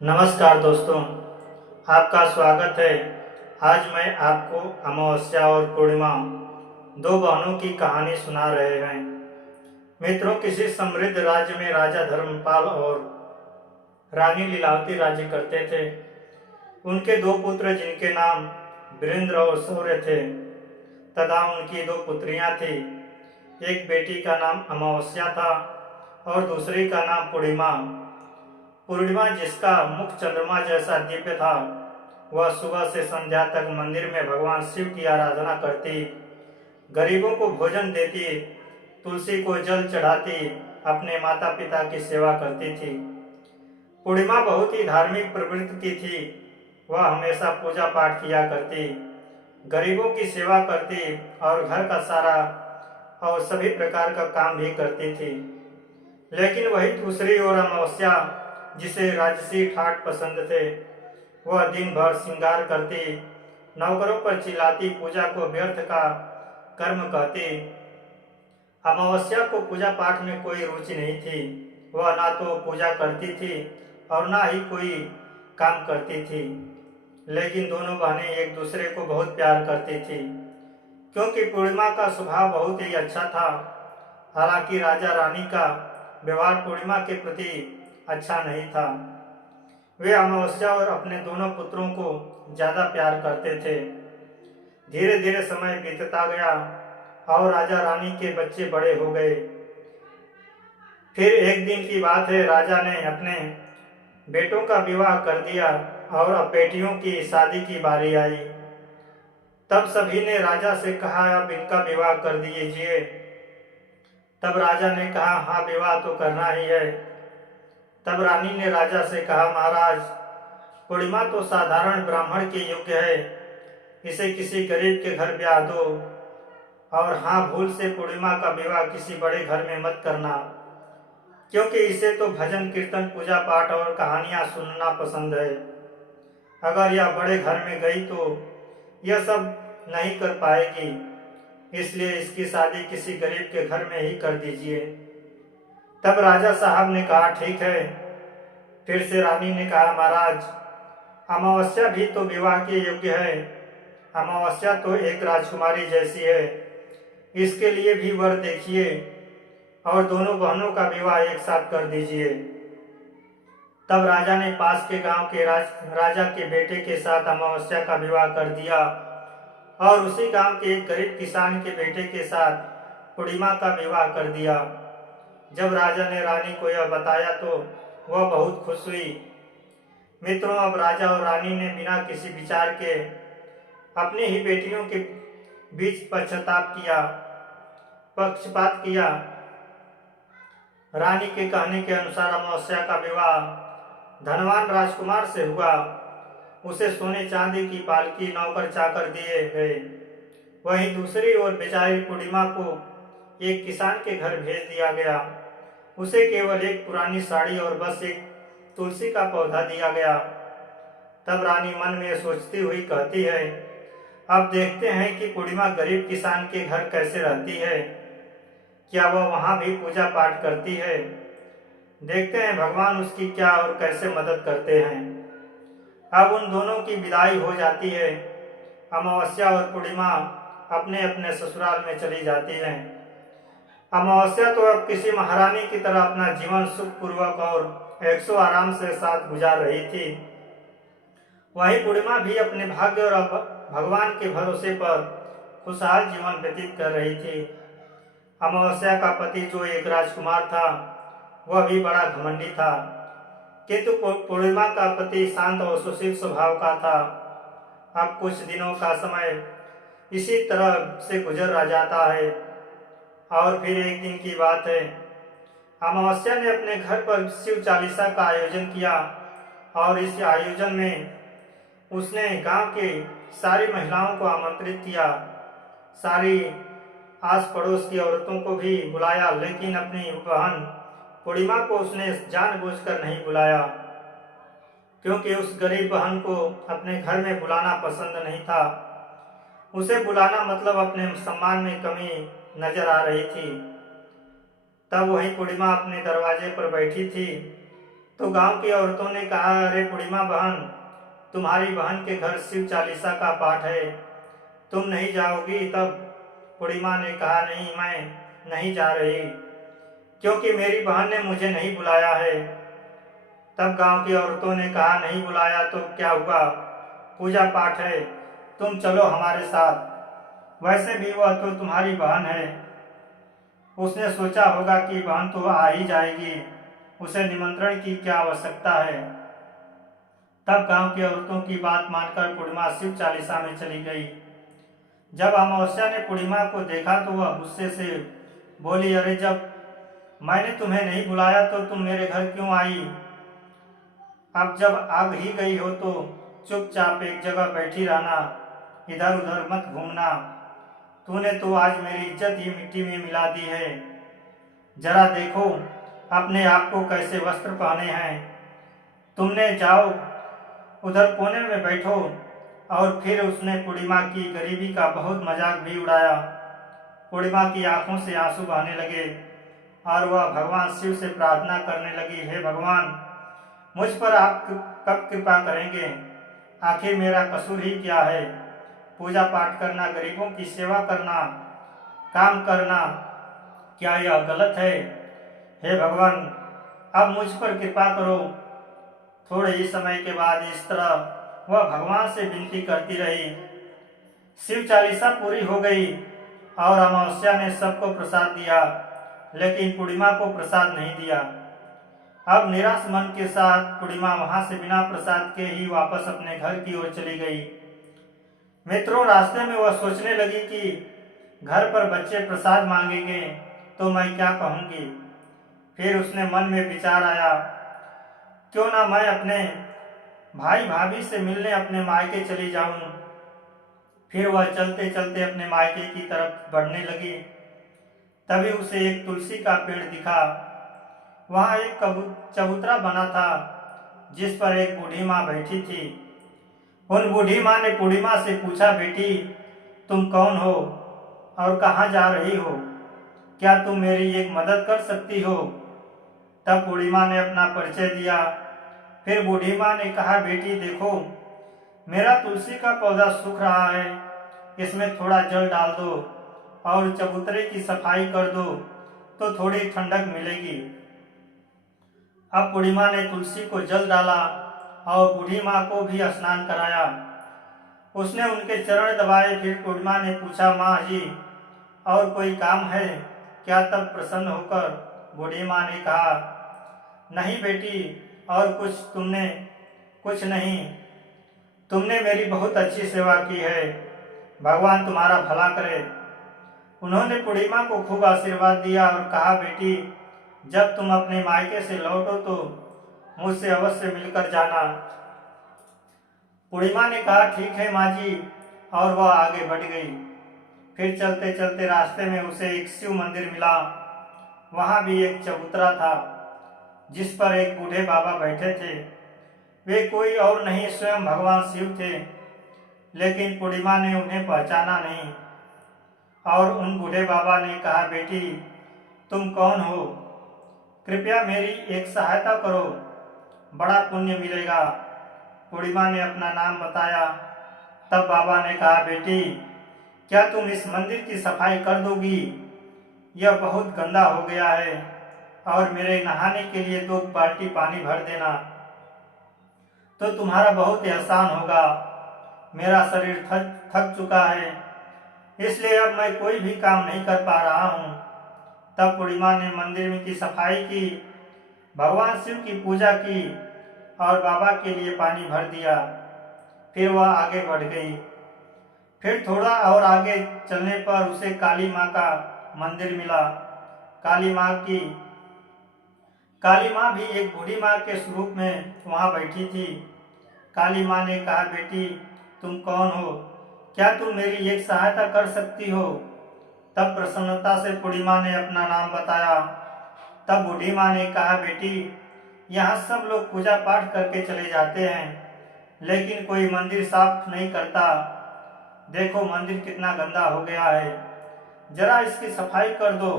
नमस्कार दोस्तों, आपका स्वागत है। आज मैं आपको अमावस्या और पूर्णिमा दो बहनों की कहानी सुना रहे हैं। मित्रों, किसी समृद्ध राज्य में राजा धर्मपाल और रानी लीलावती राज्य करते थे। उनके दो पुत्र जिनके नाम वीरेंद्र और शौर्य थे तथा उनकी दो पुत्रियां थी। एक बेटी का नाम अमावस्या था और दूसरी का नाम पूर्णिमा। पूर्णिमा, जिसका मुख चंद्रमा जैसा दिव्य था, वह सुबह से संध्या तक मंदिर में भगवान शिव की आराधना करती, गरीबों को भोजन देती, तुलसी को जल चढ़ाती, अपने माता पिता की सेवा करती थी। पूर्णिमा बहुत ही धार्मिक प्रवृत्ति की थी। वह हमेशा पूजा पाठ किया करती, गरीबों की सेवा करती और घर का सारा और सभी प्रकार का काम भी करती थी। लेकिन वही दूसरी ओर अमावस्या, जिसे राजसी ठाट पसंद थे, वह दिन भर श्रृंगार करती, नौकरों पर चिल्लाती, पूजा को व्यर्थ का कर्म कहती। अमावस्या को पूजा पाठ में कोई रुचि नहीं थी। वह ना तो पूजा करती थी और ना ही कोई काम करती थी। लेकिन दोनों बहनें एक दूसरे को बहुत प्यार करती थी, क्योंकि पूर्णिमा का स्वभाव बहुत ही अच्छा था। हालांकि राजा रानी का व्यवहार पूर्णिमा के प्रति अच्छा नहीं था। वे अमावस्या और अपने दोनों पुत्रों को ज्यादा प्यार करते थे। धीरे धीरे समय बीतता गया और राजा रानी के बच्चे बड़े हो गए। फिर एक दिन की बात है, राजा ने अपने बेटों का विवाह कर दिया और अब बेटियों की शादी की बारी आई। तब सभी ने राजा से कहा, अब इनका विवाह कर दीजिए। तब राजा ने कहा, हाँ, विवाह तो करना ही है। तब रानी ने राजा से कहा, महाराज, पूर्णिमा तो साधारण ब्राह्मण के योग्य है, इसे किसी गरीब के घर ब्याह दो। और हाँ, भूल से पूर्णिमा का विवाह किसी बड़े घर में मत करना, क्योंकि इसे तो भजन कीर्तन, पूजा पाठ और कहानियां सुनना पसंद है। अगर यह बड़े घर में गई तो यह सब नहीं कर पाएगी, इसलिए इसकी शादी किसी गरीब के घर में ही कर दीजिए। तब राजा साहब ने कहा, ठीक है। फिर से रानी ने कहा, महाराज, अमावस्या भी तो विवाह के योग्य है। अमावस्या तो एक राजकुमारी जैसी है, इसके लिए भी वर देखिए और दोनों बहनों का विवाह एक साथ कर दीजिए। तब राजा ने पास के गांव के राजा के बेटे के साथ अमावस्या का विवाह कर दिया और उसी गांव के एक गरीब किसान के बेटे के साथ पूर्णिमा का विवाह कर दिया। जब राजा ने रानी को यह बताया तो वह बहुत खुश हुई। मित्रों, अब राजा और रानी ने बिना किसी विचार के अपनी ही बेटियों के बीच पक्षपात किया। रानी के कहने के अनुसार अमावस्या का विवाह धनवान राजकुमार से हुआ। उसे सोने चांदी की पालकी, नौकर चाकर दिए गए। वहीं दूसरी ओर बेचारी पूर्णिमा को एक किसान के घर भेज दिया गया। उसे केवल एक पुरानी साड़ी और बस एक तुलसी का पौधा दिया गया। तब रानी मन में सोचती हुई कहती है, अब देखते हैं कि पूर्णिमा गरीब किसान के घर कैसे रहती है। क्या वह वहां भी पूजा पाठ करती है? देखते हैं भगवान उसकी क्या और कैसे मदद करते हैं। अब उन दोनों की विदाई हो जाती है। अमावस्या और पूर्णिमा अपने अपने ससुराल में चली जाती हैं। अमावस्या तो अब किसी महारानी की तरह अपना जीवन सुखपूर्वक और ऐशो आराम से साथ गुजार रही थी। वहीं पूर्णिमा भी अपने भाग्य और भगवान के भरोसे पर खुशहाल जीवन व्यतीत कर रही थी। अमावस्या का पति, जो एक राजकुमार था, वह भी बड़ा घमंडी था, किंतु पूर्णिमा का पति शांत और सुशील स्वभाव का था। अब कुछ दिनों का समय इसी तरह से गुजर जाता है और फिर एक दिन की बात है, अमावस्या ने अपने घर पर शिव चालीसा का आयोजन किया और इस आयोजन में उसने गांव के सारी महिलाओं को आमंत्रित किया। सारी आस पड़ोस की औरतों को भी बुलाया, लेकिन अपनी बहन पूर्णिमा को उसने जानबूझकर नहीं बुलाया, क्योंकि उस गरीब बहन को अपने घर में बुलाना पसंद नहीं था। उसे बुलाना मतलब अपने सम्मान में कमी नजर आ रही थी। तब वही पूर्णिमा अपने दरवाजे पर बैठी थी। तो गांव की औरतों ने कहा, अरे पूर्णिमा बहन, तुम्हारी बहन के घर शिव चालीसा का पाठ है, तुम नहीं जाओगी? तब पूर्णिमा ने कहा, नहीं, मैं नहीं जा रही, क्योंकि मेरी बहन ने मुझे नहीं बुलाया है। तब गांव की औरतों ने कहा, नहीं बुलाया तो क्या हुआ, पूजा पाठ है, तुम चलो हमारे साथ। वैसे भी वह तो तुम्हारी बहन है। उसने सोचा होगा कि बहन तो आ ही जाएगी, उसे निमंत्रण की क्या आवश्यकता है। तब गांव की औरतों की बात मानकर पूर्णिमा शिव चालीसा में चली गई। जब अमावस्या ने पूर्णिमा को देखा तो वह गुस्से से बोली, अरे जब मैंने तुम्हें नहीं बुलाया तो तुम मेरे घर क्यों आई? अब जब आ ही गई हो तो चुपचाप एक जगह बैठी रहना, इधर उधर मत घूमना। तूने तो आज मेरी इज्जत ही मिट्टी में मिला दी है। जरा देखो अपने आप को कैसे वस्त्र पहने हैं तुमने। जाओ उधर कोने में बैठो। और फिर उसने पूर्णिमा की गरीबी का बहुत मजाक भी उड़ाया। पूर्णिमा की आंखों से आंसू बहने लगे और वह भगवान शिव से प्रार्थना करने लगी, हे भगवान, मुझ पर आप कब कृपा करेंगे? आखिर मेरा कसूर ही क्या है? पूजा पाठ करना, गरीबों की सेवा करना, काम करना, क्या यह गलत है? हे भगवान, अब मुझ पर कृपा करो। थोड़े ही समय के बाद इस तरह वह भगवान से विनती करती रही। शिव चालीसा पूरी हो गई और अमावस्या ने सबको प्रसाद दिया, लेकिन पूर्णिमा को प्रसाद नहीं दिया। अब निराश मन के साथ पूर्णिमा वहां से बिना प्रसाद के ही वापस अपने घर की ओर चली गई। मित्रों, रास्ते में वह सोचने लगी कि घर पर बच्चे प्रसाद मांगेंगे तो मैं क्या कहूंगी। फिर उसने मन में विचार आया, क्यों ना मैं अपने भाई भाभी से मिलने अपने मायके चली जाऊं। फिर वह चलते चलते अपने मायके की तरफ बढ़ने लगी। तभी उसे एक तुलसी का पेड़ दिखा। वहां एक चबूतरा बना था जिस पर एक बूढ़ी माँ बैठी थी। उन बूढ़ी माँ ने पूर्णिमा से पूछा, बेटी, तुम कौन हो और कहाँ जा रही हो? क्या तुम मेरी एक मदद कर सकती हो? तब पूर्णिमा ने अपना परिचय दिया। फिर बूढ़ी माँ ने कहा, बेटी देखो, मेरा तुलसी का पौधा सूख रहा है, इसमें थोड़ा जल डाल दो और चबूतरे की सफाई कर दो तो थोड़ी ठंडक मिलेगी। अब पूर्णिमा ने तुलसी को जल डाला और बूढ़ी माँ को भी स्नान कराया। उसने उनके चरण दबाए। फिर पूर्णिमा ने पूछा, माँ जी, और कोई काम है क्या? तब प्रसन्न होकर बूढ़ी माँ ने कहा, नहीं बेटी, और कुछ नहीं, तुमने मेरी बहुत अच्छी सेवा की है, भगवान तुम्हारा भला करे। उन्होंने पूर्णिमा को खूब आशीर्वाद दिया और कहा, बेटी, जब तुम अपने मायके से लौटो तो मुझसे अवश्य मिलकर जाना। पूर्णिमा ने कहा, ठीक है माँ जी, और वह आगे बढ़ गई। फिर चलते चलते रास्ते में उसे एक शिव मंदिर मिला। वहां भी एक चबूतरा था जिस पर एक बूढ़े बाबा बैठे थे। वे कोई और नहीं, स्वयं भगवान शिव थे। लेकिन पूर्णिमा ने उन्हें पहचाना नहीं और उन बूढ़े बाबा ने कहा, बेटी, तुम कौन हो? कृपया मेरी एक सहायता करो, बड़ा पुण्य मिलेगा। पूर्णिमा ने अपना नाम बताया। तब बाबा ने कहा, बेटी, क्या तुम इस मंदिर की सफाई कर दोगी? यह बहुत गंदा हो गया है और मेरे नहाने के लिए 2 बाल्टी पानी भर देना तो तुम्हारा बहुत एहसान होगा। मेरा शरीर थक चुका है, इसलिए अब मैं कोई भी काम नहीं कर पा रहा हूँ। तब पूर्णिमा ने मंदिर में की सफाई की, भगवान शिव की पूजा की और बाबा के लिए पानी भर दिया। फिर वह आगे बढ़ गई। फिर थोड़ा और आगे चलने पर उसे काली माँ का मंदिर मिला। काली माँ भी एक बूढ़ी माँ के स्वरूप में वहां बैठी थी। काली माँ ने कहा, बेटी, तुम कौन हो? क्या तुम मेरी एक सहायता कर सकती हो? तब प्रसन्नता से पूर्णिमा ने अपना नाम बताया। तब बूढ़ी माँ ने कहा, बेटी, यहाँ सब लोग पूजा पाठ करके चले जाते हैं, लेकिन कोई मंदिर साफ नहीं करता। देखो मंदिर कितना गंदा हो गया है, जरा इसकी सफाई कर दो।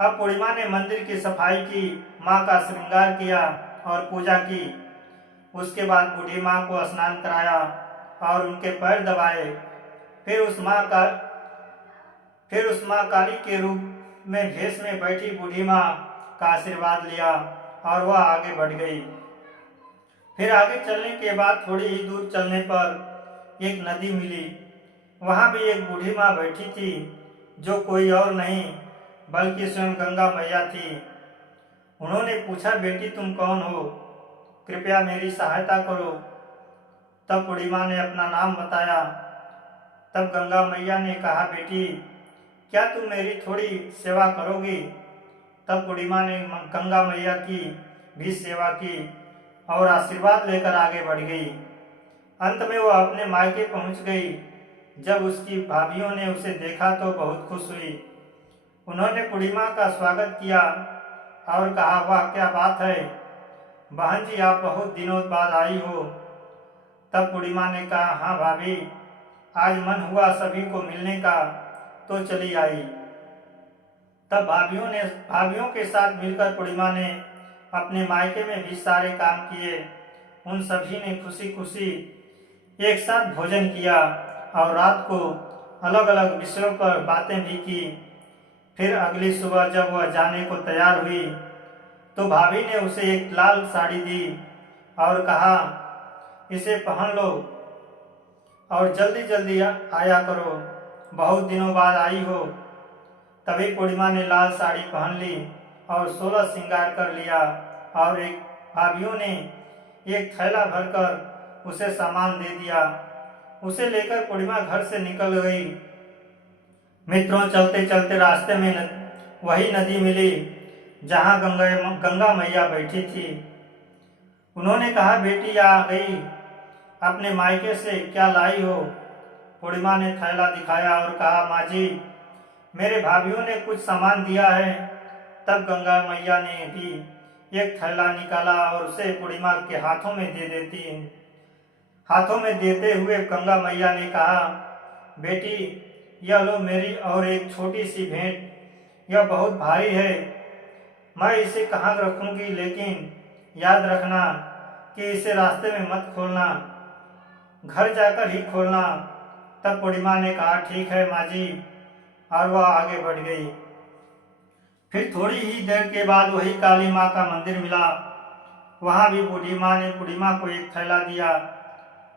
अब पूर्णिमा ने मंदिर की सफाई की, माँ का श्रृंगार किया और पूजा की। उसके बाद बूढ़ी माँ को स्नान कराया और उनके पैर दबाए। फिर उस माँ काली के रूप में भेष में बैठी बूढ़ी माँ का आशीर्वाद लिया और वह आगे बढ़ गई। फिर आगे चलने के बाद थोड़ी ही दूर चलने पर एक नदी मिली। वहां भी एक बूढ़ी माँ बैठी थी, जो कोई और नहीं बल्कि स्वयं गंगा मैया थी। उन्होंने पूछा, बेटी तुम कौन हो? कृपया मेरी सहायता करो। तब बूढ़ी माँ ने अपना नाम बताया। तब गंगा मैया ने कहा, बेटी क्या तुम मेरी थोड़ी सेवा करोगी? तब बूढ़ी माँ ने गंगा मैया की भी सेवा की और आशीर्वाद लेकर आगे बढ़ गई। अंत में वह अपने मायके पहुंच गई। जब उसकी भाभियों ने उसे देखा तो बहुत खुश हुई। उन्होंने बूढ़ी माँ का स्वागत किया और कहा, वाह क्या बात है बहन जी, आप बहुत दिनों बाद आई हो। तब बूढ़ी माँ ने कहा, हाँ भाभी, आज मन हुआ सभी को मिलने का तो चली आई। तब भाभियों के साथ मिलकर बूढ़ी माँ ने अपने मायके में भी सारे काम किए। उन सभी ने खुशी खुशी एक साथ भोजन किया और रात को अलग अलग विषयों पर बातें भी की। फिर अगली सुबह जब वह जाने को तैयार हुई तो भाभी ने उसे एक लाल साड़ी दी और कहा, इसे पहन लो और जल्दी जल्दी आया करो, बहुत दिनों बाद आई हो। तभी पूर्णिमा ने लाल साड़ी पहन ली और 16 श्रृंगार कर लिया और एक भाभियों ने एक थैला भरकर उसे सामान दे दिया। उसे लेकर पूर्णिमा घर से निकल गई। मित्रों, चलते चलते रास्ते में वही नदी मिली जहाँ गंगा मैया बैठी थी। उन्होंने कहा, बेटी आ गई, अपने मायके से क्या लाई हो? पूर्णिमा ने थैला दिखाया और कहा, माँ जी मेरे भाभियों ने कुछ सामान दिया है। तब गंगा मैया ने भी एक थैला निकाला और उसे पूर्णिमा के हाथों में देते हुए गंगा मैया ने कहा, बेटी यह लो मेरी और एक छोटी सी भेंट, यह बहुत भारी है, मैं इसे कहाँ रखूंगी, लेकिन याद रखना कि इसे रास्ते में मत खोलना, घर जाकर ही खोलना। तब पूर्णिमा ने कहा, ठीक है माँ जी, और वह आगे बढ़ गई। फिर थोड़ी ही देर के बाद वही काली माँ का मंदिर मिला। वहां भी बूढ़ी माँ ने बूढ़ी माँ को एक थैला दिया।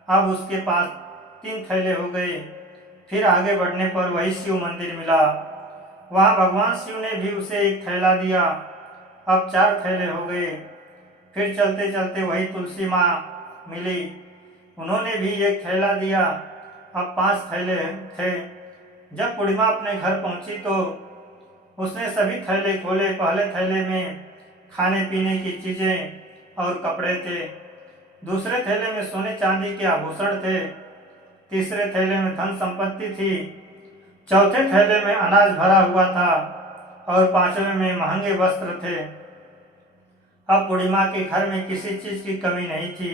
अब उसके पास 3 थैले हो गए। फिर आगे बढ़ने पर वही शिव मंदिर मिला। वहां भगवान शिव ने भी उसे एक थैला दिया। अब 4 थैले हो गए। फिर चलते चलते वही तुलसी माँ मिली। उन्होंने भी एक थैला दिया। अब 5 थैले थे। जब पूर्णिमा अपने घर पहुंची तो उसने सभी थैले खोले। पहले थैले में खाने पीने की चीजें और कपड़े थे। दूसरे थैले में सोने चांदी के आभूषण थे। तीसरे थैले में धन संपत्ति थी। चौथे थैले में अनाज भरा हुआ था और 5वें में महंगे वस्त्र थे। अब पूर्णिमा के घर में किसी चीज की कमी नहीं थी।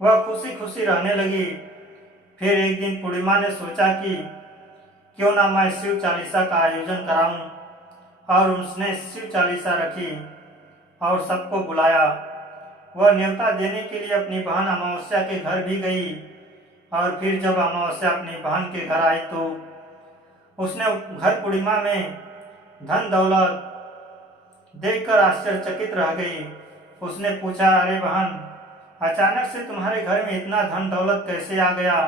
वह खुशी खुशी रहने लगी। फिर एक दिन पूर्णिमा ने सोचा कि क्यों ना मैं शिव चालीसा का आयोजन कराऊं, और उसने शिव चालीसा रखी और सबको बुलाया। वह न्योता देने के लिए अपनी बहन अमावस्या के घर भी गई। और फिर जब अमावस्या अपनी बहन के घर आई तो उसने घर पूर्णिमा में धन दौलत देखकर आश्चर्यचकित रह गई। उसने पूछा, अरे बहन, अचानक से तुम्हारे घर में इतना धन दौलत कैसे आ गया?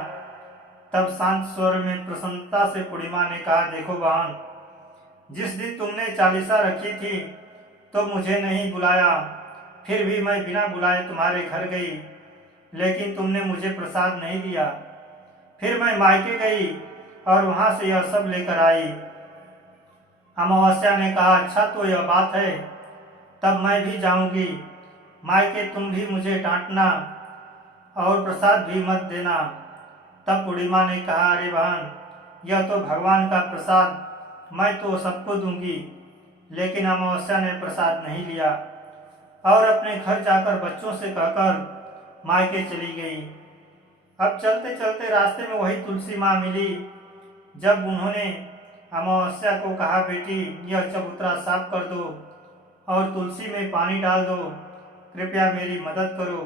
तब शांत स्वर में प्रसन्नता से पूर्णिमा ने कहा, देखो बहन, जिस दिन तुमने चालीसा रखी थी तो मुझे नहीं बुलाया, फिर भी मैं बिना बुलाए तुम्हारे घर गई, लेकिन तुमने मुझे प्रसाद नहीं दिया। फिर मैं मायके गई और वहां से यह सब लेकर आई। अमावस्या ने कहा, अच्छा तो यह बात है, तब मैं भी जाऊंगी मायके, तुम भी मुझे डांटना और प्रसाद भी मत देना। तब पूर्णिमा ने कहा, अरे बहन, यह तो भगवान का प्रसाद, मैं तो सबको दूंगी। लेकिन अमावस्या ने प्रसाद नहीं लिया और अपने घर जाकर बच्चों से कहकर मायके चली गई। अब चलते चलते रास्ते में वही तुलसी माँ मिली। जब उन्होंने अमावस्या को कहा, बेटी यह चबूतरा साफ कर दो और तुलसी में पानी डाल दो, कृपया मेरी मदद करो।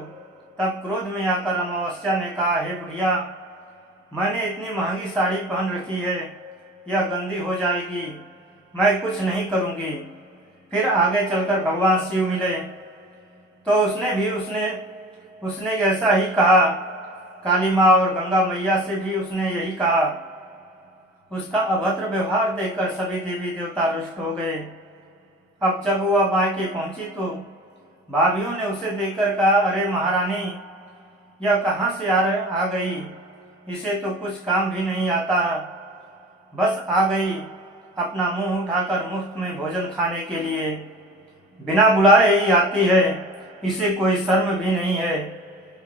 तब क्रोध में आकर अमावस्या ने कहा, हे बुढ़िया, मैंने इतनी महंगी साड़ी पहन रखी है, यह गंदी हो जाएगी, मैं कुछ नहीं करूंगी। फिर आगे चलकर भगवान शिव मिले तो उसने ऐसा ही कहा। काली माँ और गंगा मैया से भी उसने यही कहा। उसका अभद्र व्यवहार देखकर सभी देवी देवता रुष्ट हो गए। अब जब वह मायके पहुंची तो भाभियों ने उसे देखकर कहा, अरे महारानी, यह कहाँ से आ गई, इसे तो कुछ काम भी नहीं आता, बस आ गई अपना मुंह उठाकर मुफ्त में भोजन खाने के लिए, बिना बुलाए ही आती है, इसे कोई शर्म भी नहीं है।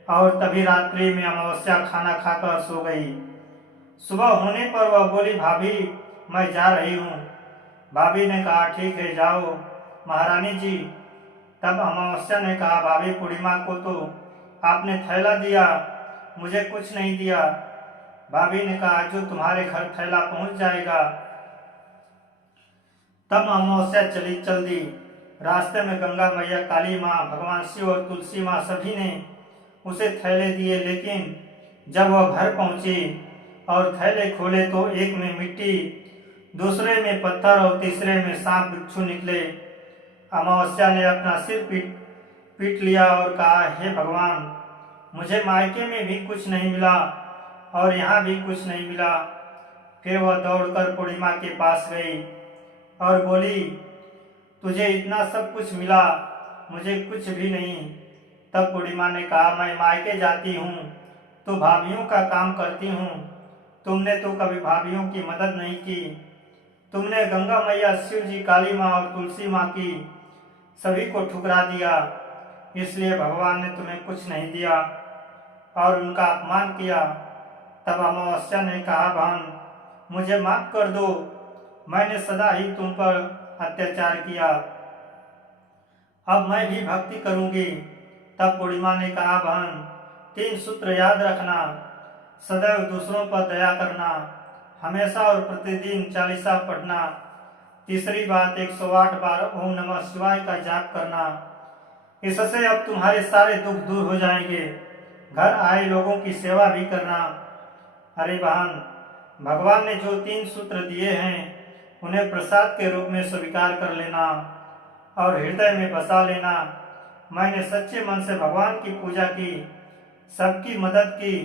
और तभी रात्रि में अमावस्या खाना खाकर सो गई। सुबह होने पर वह बोली, भाभी मैं जा रही हूँ। भाभी ने कहा, ठीक है जाओ महारानी जी। तब अमावस्या ने कहा, भाभी पूर्णिमा को तो आपने थैला दिया, मुझे कुछ नहीं दिया। भाभी ने कहा, जो तुम्हारे घर थैला पहुंच जाएगा। तब अमावस्या चल दी। रास्ते में गंगा मैया, काली माँ, भगवान शिव और तुलसी माँ सभी ने उसे थैले दिए, लेकिन जब वह घर पहुंची और थैले खोले तो एक में मिट्टी, दूसरे में पत्थर और तीसरे में सांप बिच्छू निकले। अमावस्या ने अपना सिर पीट लिया और कहा, हे भगवान, मुझे मायके में भी कुछ नहीं मिला और यहाँ भी कुछ नहीं मिला। फिर वह दौड़कर पूर्णिमा के पास गई और बोली, तुझे इतना सब कुछ मिला, मुझे कुछ भी नहीं। तब पूर्णिमा ने कहा, मैं मायके जाती हूँ तो भाभियों का काम करती हूँ, तुमने तो कभी भाभियों की मदद नहीं की। तुमने गंगा मैया, शिव जी, काली माँ और तुलसी माँ की सभी को ठुकरा दिया, इसलिए भगवान ने तुम्हें कुछ नहीं दिया और उनका अपमान किया। तब अमावस्या ने कहा, बहन मुझे माफ कर दो, मैंने सदा ही तुम पर अत्याचार किया, अब मैं भी भक्ति करूंगी। तब पूर्णिमा ने कहा, बहन 3 सूत्र याद रखना, सदैव दूसरों पर दया करना, हमेशा और प्रतिदिन चालीसा पढ़ना, तीसरी बात 108 बार ओम नमः शिवाय का जाप करना। इससे अब तुम्हारे सारे दुख दूर हो जाएंगे। घर आए लोगों की सेवा भी करना। अरे बहन, भगवान ने जो 3 सूत्र दिए हैं उन्हें प्रसाद के रूप में स्वीकार कर लेना और हृदय में बसा लेना। मैंने सच्चे मन से भगवान की पूजा की, सबकी मदद की,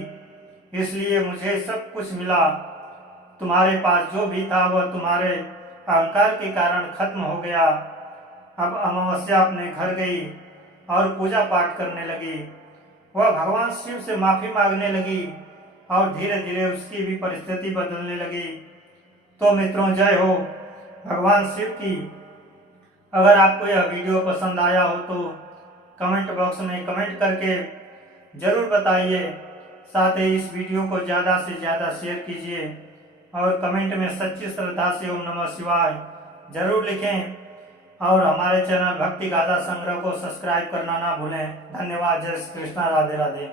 इसलिए मुझे सब कुछ मिला। तुम्हारे पास जो भी था वह तुम्हारे अहंकार के कारण खत्म हो गया। अब अमावस्या अपने घर गई और पूजा पाठ करने लगी। वह भगवान शिव से माफी मांगने लगी और धीरे धीरे उसकी भी परिस्थिति बदलने लगी। तो मित्रों, जय हो भगवान शिव की। अगर आपको यह वीडियो पसंद आया हो तो कमेंट बॉक्स में कमेंट करके जरूर बताइए। साथ ही इस वीडियो को ज़्यादा से ज़्यादा शेयर कीजिए और कमेंट में सच्ची श्रद्धा से ओम नमः शिवाय जरूर लिखें और हमारे चैनल भक्ति गाथा संग्रह को सब्सक्राइब करना ना भूलें। धन्यवाद। जय श्री कृष्णा। राधे राधे।